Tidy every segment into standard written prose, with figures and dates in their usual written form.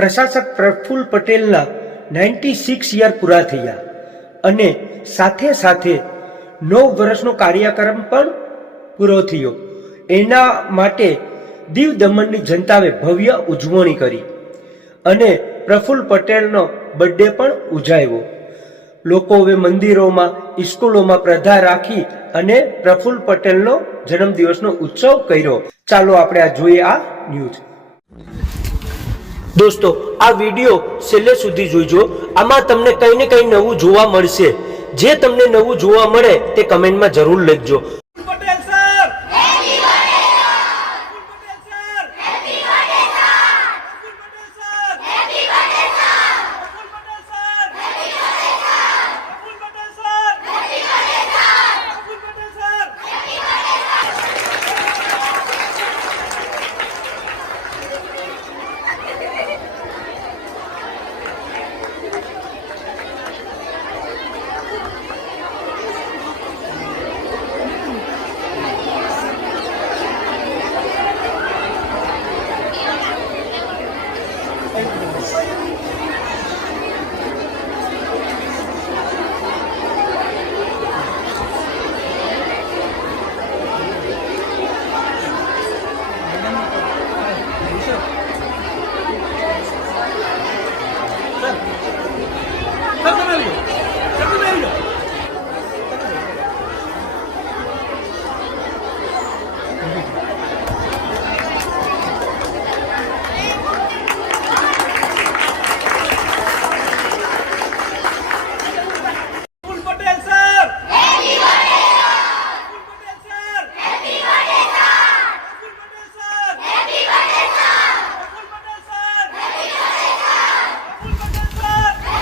પ્રશાસક પ્રફુલ્લ પટેલના 96 યર પૂરા થયા અને સાથે સાથે 9 વર્ષનો કાર્યક્રમ પણ પૂરો થયો. એના માટે દીવ દમણની જનતાએ ભવ્ય ઉજવણી કરી અને પ્રફુલ્લ પટેલનો બર્થડે પણ ઉજવ્યો. લોકો હવે મંદિરોમાં, સ્કૂલોમાં પ્રધા રાખી અને પ્રફુલ્લ પટેલનો જન્મદિવસનો ઉત્સવ કર્યો. ચાલો આપણે આ જોઈએ આ ન્યૂઝ. દોસ્તો, આ વિડીયો છેલ્લે સુધી જોઈજો. આમાં તમને કંઈ ને કંઈ નવું જોવા મળશે. જે તમને નવું જોવા મળે તે કમેન્ટમાં જરૂર લખજો.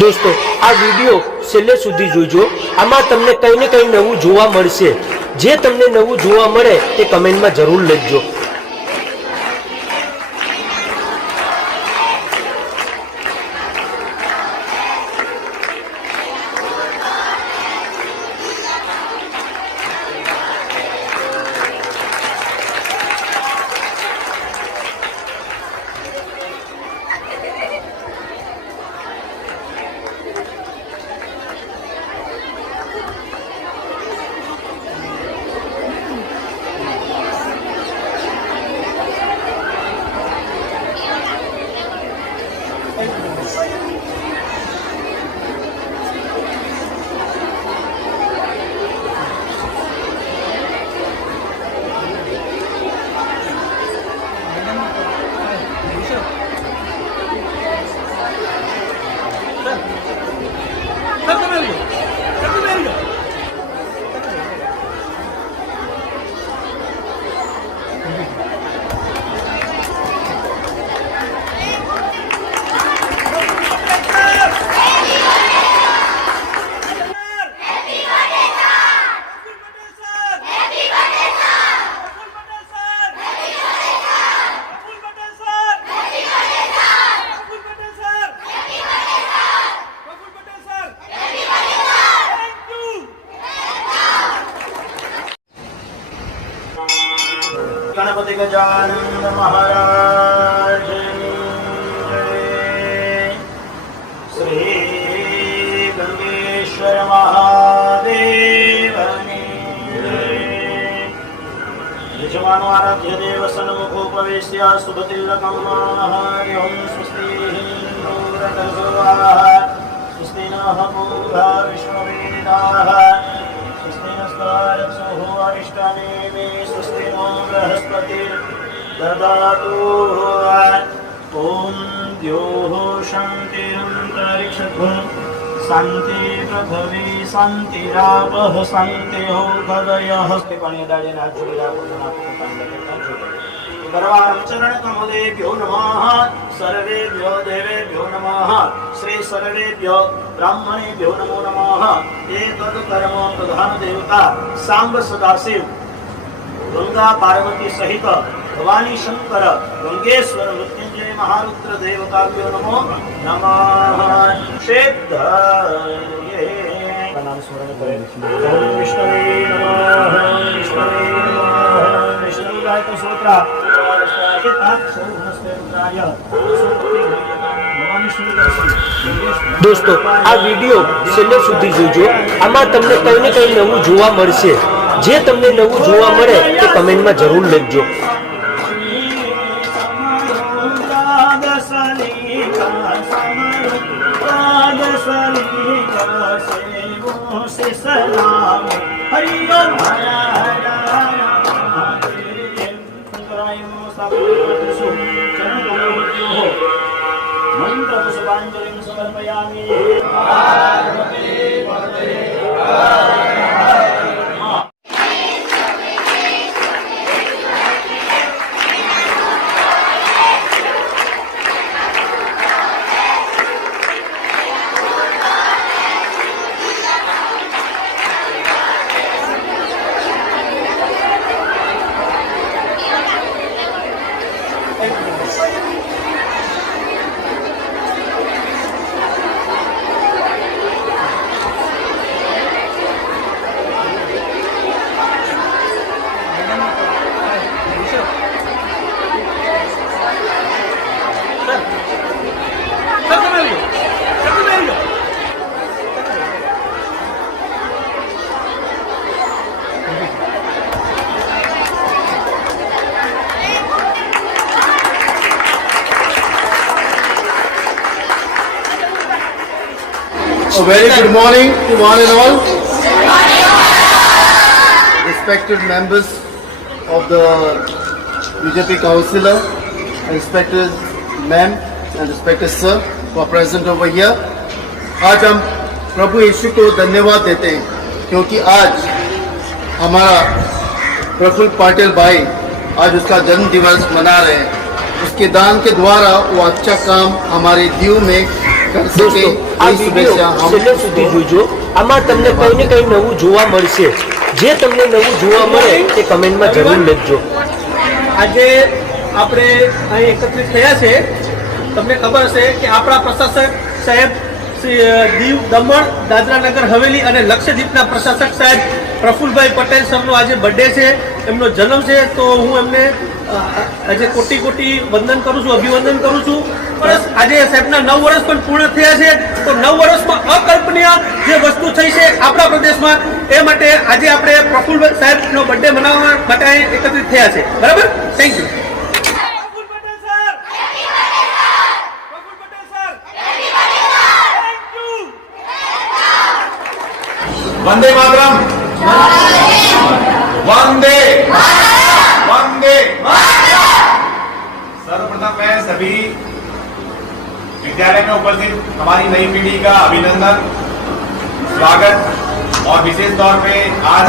દોસ્તો, આ વિડીયો છેલ્લે સુધી જોઈજો. આમાં તમને કંઈ ને કંઈ નવું જોવા મળશે. જે તમને નવું જોવા મળે તે કમેન્ટમાં જરૂર લખજો. गणपति गजानन महाराज श्री गंगेश्वर महादेव यजमानो आराध्य देव सन्मुखो प्रवेश्य सुभतिलकं हरिओं स्वस्ति स्वस्ति नः पूर्वा विश्ववेदाः स्वस्ति नस्तारक्षो अरिष्टनेमि स्वस्ति नो बृहस्पतिर्ददातु ॐ द्योः शान्तिरन्तरिक्षतो शान्ति पृथिवी शान्तिरापः शान्तिः हृदयः पाणी दाड़े नाथ जोड़ी चरण कमलेभ्यो नमः सर्वेभ्यो देवेभ्यो नमः श्री सर्वेभ्यो ब्राह्मणेभ्यो नमो नमः एतद् कर्म प्रधान देवता सांब सदाशिव गंगा पार्वती सहित भवानी शंकर गंगेश्वर मृत्युंजय महारुद्र देवताभ्यो नमो नमः क्षेत्राय नाम स्मरण करें विष्णुवे नमः विष्णुवे नमः विष्णुदाय तो सूत्रा के तात् सोहस्ते रुद्राय सुपति ભવાની સુંદર દોસ્તો આ વિડીયો છેલ્લે સુધી જોજો. આમાં તમને કંઈ ને કંઈ નવું જોવા મળશે. જે તમને નવું જોવા મળે તે કમેન્ટમાં જરૂર લખજો. સલામ હરિયમ મંત્ર પુષ્પાંજલિ સમર્પયામિ. A very good morning to one and all. Respected members of the BJP councillor, respected ma'am and respected sir who are present over here. आज हम प्रभु यीशु को धन्यवाद देते हैं क्योंकि आज हमारा प्रफुल्ल पाटिल भाई आज उसका जन्म दिवस मना रहे हैं. उसके दान के द्वारा वो अच्छा काम हमारे दीव में कर सके. આ વિડીયો છેલ્લે સુધી જોજો. આમાં તમને કંઈ ને કંઈ નવું જોવા મળશે. જે તમને નવું જોવા મળે તે કમેન્ટમાં જરૂર લખજો. આજે આપણે અહીં એકત્રિત થયા છે. તમને ખબર હશે કે આપણા પ્રશાસક સાહેબ શ્રી દીવ, દમણ, દાદરા નગર હવેલી અને લક્ષદ્વીપના પ્રશાસક સાહેબ પ્રફુલ્લભાઈ પટેલ સરનો આજે બર્થડે છે, એમનો જન્મ છે. તો હું એમને આજે કોટી કોટી વંદન કરું છું, અભિવંદન કરું છું. આજે સાહેબના 9 વર્ષ પણ પૂર્ણ થયા છે. તો 9 વર્ષમાં અકલ્પનીય જે વસ્તુ થઈ છે આપણા પ્રદેશમાં, એ માટે આજે આપણે પ્રફુલ્લ સાહેબનો બર્થડે મનાવવા માટે અહીં એકત્રિત થયા છે. બરાબર, થેન્ક યુ. वंदे मातरम, वंदे वंदे. सर्वप्रथम मैं सभी विद्यालय में उपस्थित हमारी नई पीढ़ी का अभिनंदन, स्वागत और विशेष तौर पे आज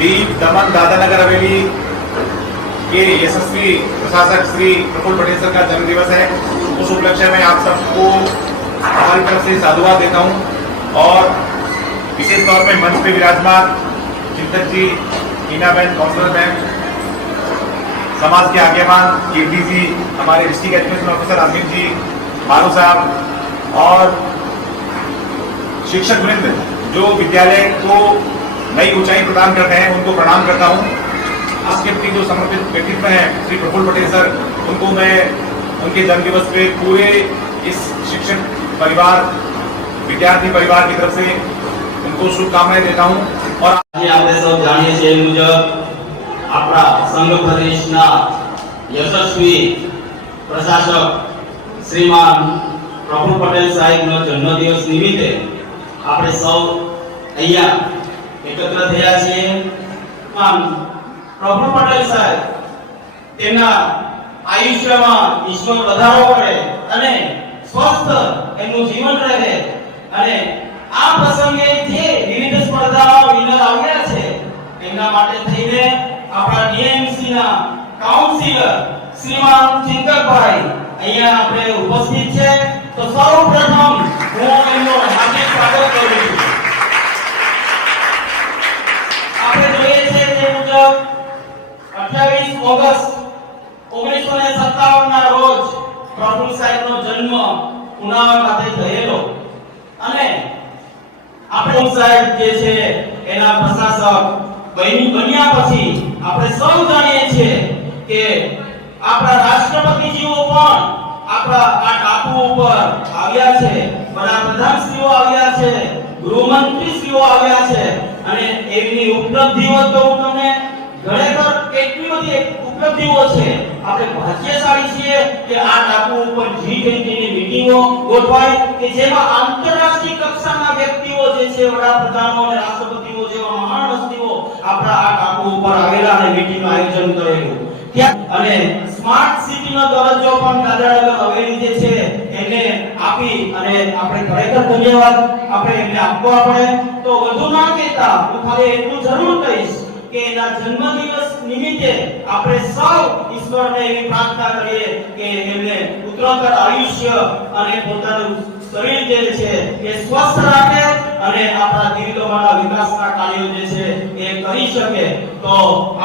दीव, दमन, दादरा नगर हवेली के यशस्वी प्रशासक श्री प्रफुल्ल पटेल सर का जन्म दिवस है. उस उपलक्ष्य में आप सबको हमारी तरफ से साधुवाद देता हूँ. और विशेष तौर पे मंच पे विराजमान चिंतक जी, टीना बहन, काउंसलर बहन, समाज के आगेवान कीर्ति जी, हमारे district education officer Amit ji, मारू साहब और शिक्षक वृंद जो विद्यालय को नई ऊंचाई प्रदान करते हैं, उनको प्रणाम करता हूँ. आज के प्रति जो समर्पित व्यक्तित्व हैं श्री प्रफुल्ल पटेल सर, उनको मैं उनके जन्म दिवस पे पूरे इस शिक्षक परिवार, विद्यार्थी परिवार की तरफ से उनको शुभकामनाएं देता हूं. और આજે આપણે સૌ જાણીએ છીએ એ મુજબ આપણા સંઘ પ્રદેશના યશસ્વી પ્રશાસક શ્રીમાન પ્રફુલ્લ પટેલ સાહેબનો જન્મદિવસ નિમિત્તે આપણે સૌ અહીંયા એકત્ર થયા છીએ. પ્રફુલ્લ પટેલ સાહેબ તેમના આયુષ્યમાં ઈશ્વર વધારો કરે અને સ્વસ્થ એમનું જીવન રહે. અને આ પ્રસંગે જે વિવિધ સ્પર્ધાઓ વિનર આવ્યા છે એમના માટે થઈને આપણા ડીએમસી ના કાઉન્સિલર શ્રીમાન ચિંતકભાઈ અહીંયા આપણે ઉપસ્થિત છે. તો સૌપ્રથમ હું એમનું હાર્દિક સ્વાગત કરું છું. આપણે જોઈએ છે તે મુજબ 28 ઓગસ્ટ 1957 ના રોજ પ્રફુલ્લ સાહેબનો જન્મ ઉનાવા ખાતે થયેલો. અને આપણે સાહેબ જે છે એના પ્રશાસક બન્યા પછી આપણે સૌ જાણીએ છીએ કે આપણા રાષ્ટ્રપતિજીઓ પણ આપણા આ ટાપુ ઉપર આવ્યા છે, વડાપ્રધાનશ્રીઓ આવ્યા છે, ગૃહમંત્રીશ્રીઓ આવ્યા છે અને એમની ઉપલબ્ધિઓ તો હું તમને ખરેખર કેટલી બધી ઉપલબ્ધિઓ છે. આપણે ભાગ્યશાળી છીએ કે આ ટાપુ ઉપર G20 ની મીટિંગો ગોઠવાય કે જેમાં આંતરરાષ્ટ્રીય કક્ષાના વ્યક્તિઓ જે છે, વડાપ્રધાનો અને રાષ્ટ્રપતિઓ જેવા મહાન હસ્તીઓ આપણા આ ટાપુ ઉપર આવેલા અને મીટિંગનું આયોજન કરેલું. અને સ્માર્ટ સિટીનો દરજ્જો પણ દાદરાનગર હવેલી જે છે એને આપી અને આપણે ખરેખર ધન્યવાદ આપણે એમને આપવા પડે. તો વધુ ના કહેતા હું ખાલી એટલું જરૂર કહીશ કે એના જન્મદિવસ નિમિત્તે આપણે સૌ ઈશ્વરને એવી પ્રાર્થના કરીએ કે એમને ઉત્તરોત્તર આયુષ્ય અને પોતાનું શરીર જે છે એ સ્વસ્થ રાખે અને આપણા દિલ્હીના વિકાસના કાર્યો જે છે એ કરી શકે. તો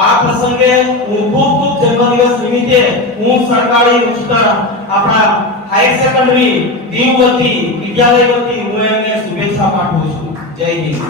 આ પ્રસંગે હું ખૂબ જન્મદિવસ નિમિત્તે હું સરકારી ઉચ્ચતર આપણા હાયર સેકન્ડરી દીવ વતી વિદ્યાલય વતી હું એમને શુભેચ્છા પાઠવું છું. જય હિન્દ.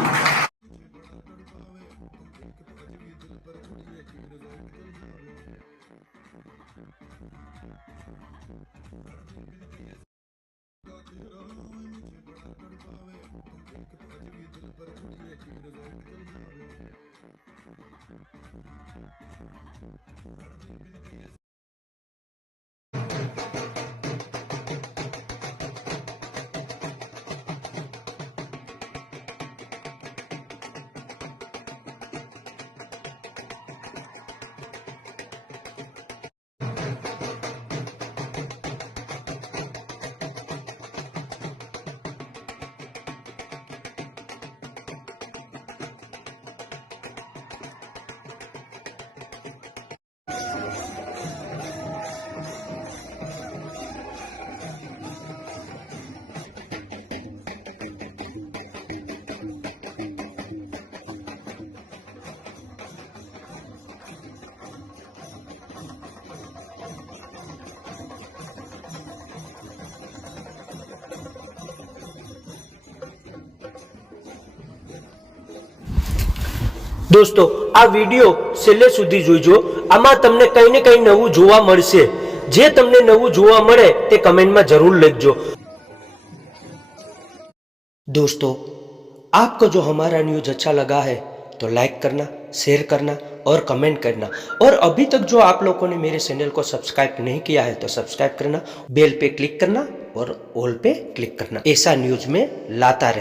દોસ્તો, આ વિડીયો છેલ્લે સુધી જોજો. આમાં તમને કંઈ ને કંઈ નવું જોવા મળશે. જે તમને નવું જોવા મળે તે કમેન્ટમાં જરૂર લખજો. दोस्तों, आपको जो हमारा न्यूज अच्छा लगा है तो लाइक करना, शेयर करना और कमेंट करना. और अभी तक जो आप लोगों ने मेरे चैनल को सब्सक्राइब नहीं किया है तो सब्सक्राइब करना, बेल पे क्लिक करना और ऑल पे क्लिक करना. ऐसा न्यूज में लाता रहता.